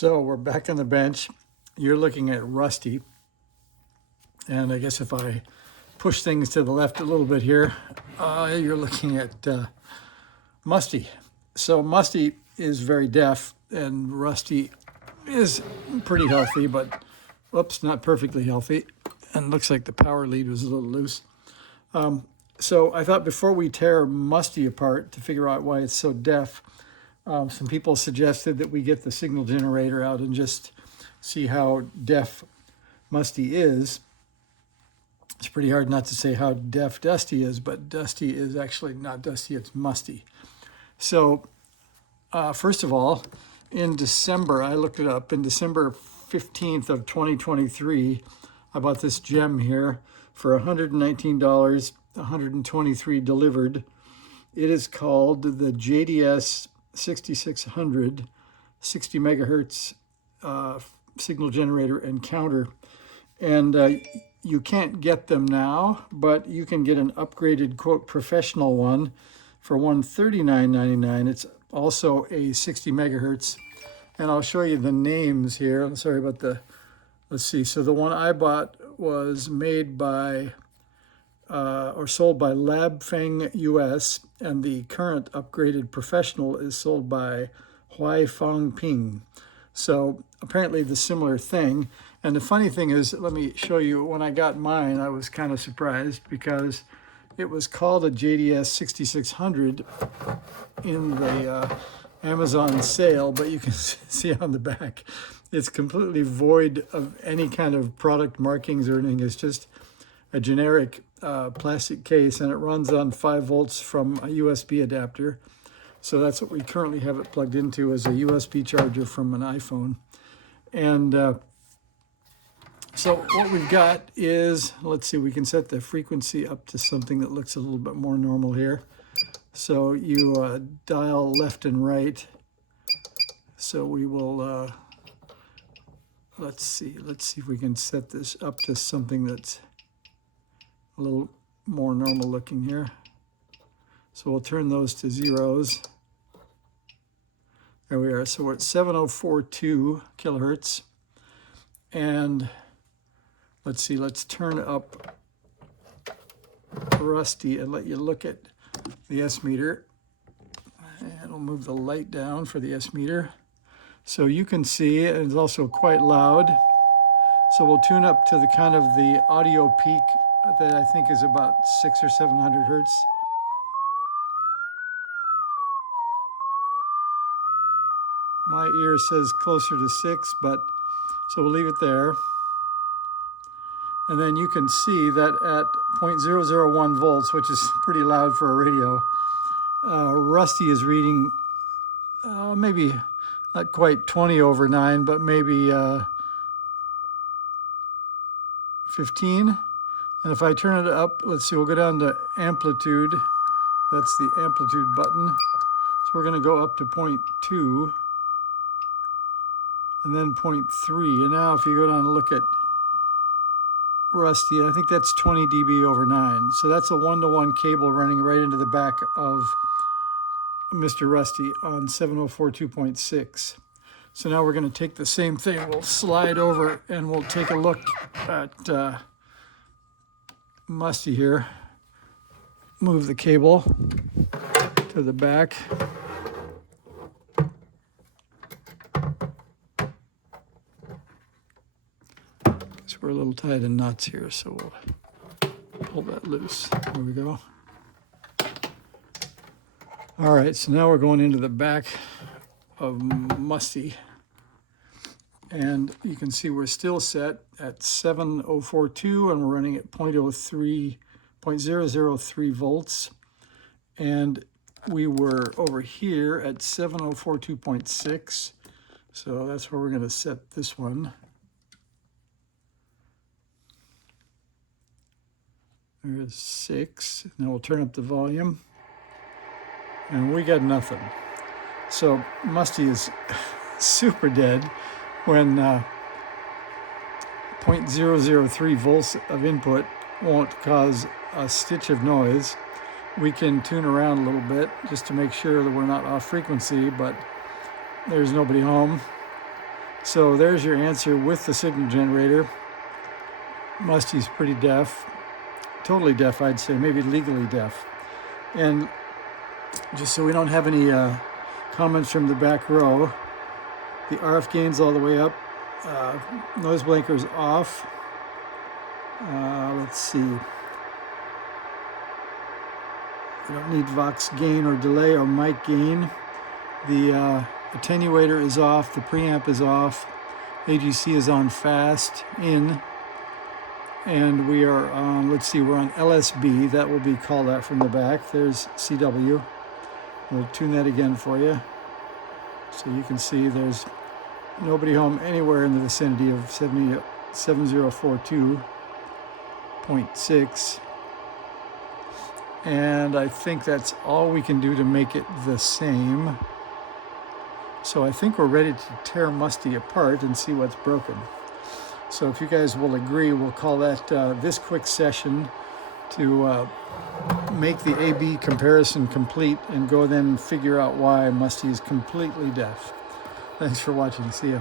So we're back on the bench. You're looking at Rusty. And I guess if I push things to the left a little bit here, you're looking at Musty. So Musty is very deaf and Rusty is pretty healthy, but whoops, not perfectly healthy. And looks like the power lead was a little loose. So I thought before we tear Musty apart to figure out why it's so deaf, some people suggested that we get the signal generator out and just see how deaf Musty is. It's pretty hard not to say how deaf Dusty is, but Dusty is actually not Dusty, it's Musty. So first of all, in December, I looked it up, in December 15th of 2023, I bought this gem here for $119, 123 delivered. It is called the JDS 6600 60 megahertz signal generator and counter. And you can't get them now, but you can get an upgraded, quote, professional one for $139.99. It's also a 60 megahertz. And I'll show you the names here. I'm sorry about the, let's see. So the one I bought was made by, or sold by Labfeng US, and the current upgraded professional is sold by Huifeng Ping. So apparently the similar thing. And the funny thing is, let me show you, when I got mine, I was kind of surprised because it was called a JDS 6600 in the Amazon sale, but you can see on the back, it's completely void of any kind of product markings or anything. It's just a generic plastic case, and it runs on 5 volts from a USB adapter. So that's what we currently have it plugged into, as a USB charger from an iPhone. And so what we've got is, let's see, we can set the frequency up to something that looks a little bit more normal here. So you dial left and right. So we will, let's see if we can set this up to something that's a little more normal looking here. So we'll turn those to zeros. There we are. So we're at 7042 kilohertz. And let's see, let's turn up Rusty and let you look at the S meter. And we'll move the light down for the S meter. So you can see it's also quite loud. So we'll tune up to the kind of the audio peak that I think is about 600 or 700 hertz. My ear says closer to 6, but so we'll leave it there. And then you can see that at 0.001 volts, which is pretty loud for a radio, Rusty is reading maybe not quite 20 over 9, but maybe 15. And if I turn it up, let's see, we'll go down to amplitude. That's the amplitude button. So we're going to go up to 0.2 and then 0.3. And now if you go down and look at Rusty, I think that's 20 dB over 9. So that's a 1-to-1 cable running right into the back of Mr. Rusty on 7042.6. So now we're going to take the same thing. We'll slide over and we'll take a look at Musty here. Move the cable to the back. So we're a little tied in knots here, so we'll pull that loose. There we go. All right, so now we're going into the back of Musty. And you can see we're still set at 7042, and we're running at 0.003 volts. And we were over here at 7042.6. So that's where we're going to set this one. There's 6. Now we'll turn up the volume. And we got nothing. So Musty is super dead when 0.003 volts of input won't cause a stitch of noise. We can tune around a little bit just to make sure that we're not off frequency, but there's nobody home. So there's your answer with the signal generator. Musty's pretty deaf. Totally deaf, I'd say, maybe legally deaf. And just so we don't have any comments from the back row, the RF gain's all the way up. Noise blanker's off. Let's see. We don't need Vox gain or delay or mic gain. The attenuator is off. The preamp is off. AGC is on fast, in. And we are on, let's see, we're on LSB. That will be called out from the back. There's CW. We'll tune that again for you. So you can see there's nobody home anywhere in the vicinity of 7042.6. And I think that's all we can do to make it the same. So I think we're ready to tear Musty apart and see what's broken. So if you guys will agree, we'll call that this quick session to make the A-B comparison complete and go then figure out why Musty is completely deaf. Thanks for watching. See ya.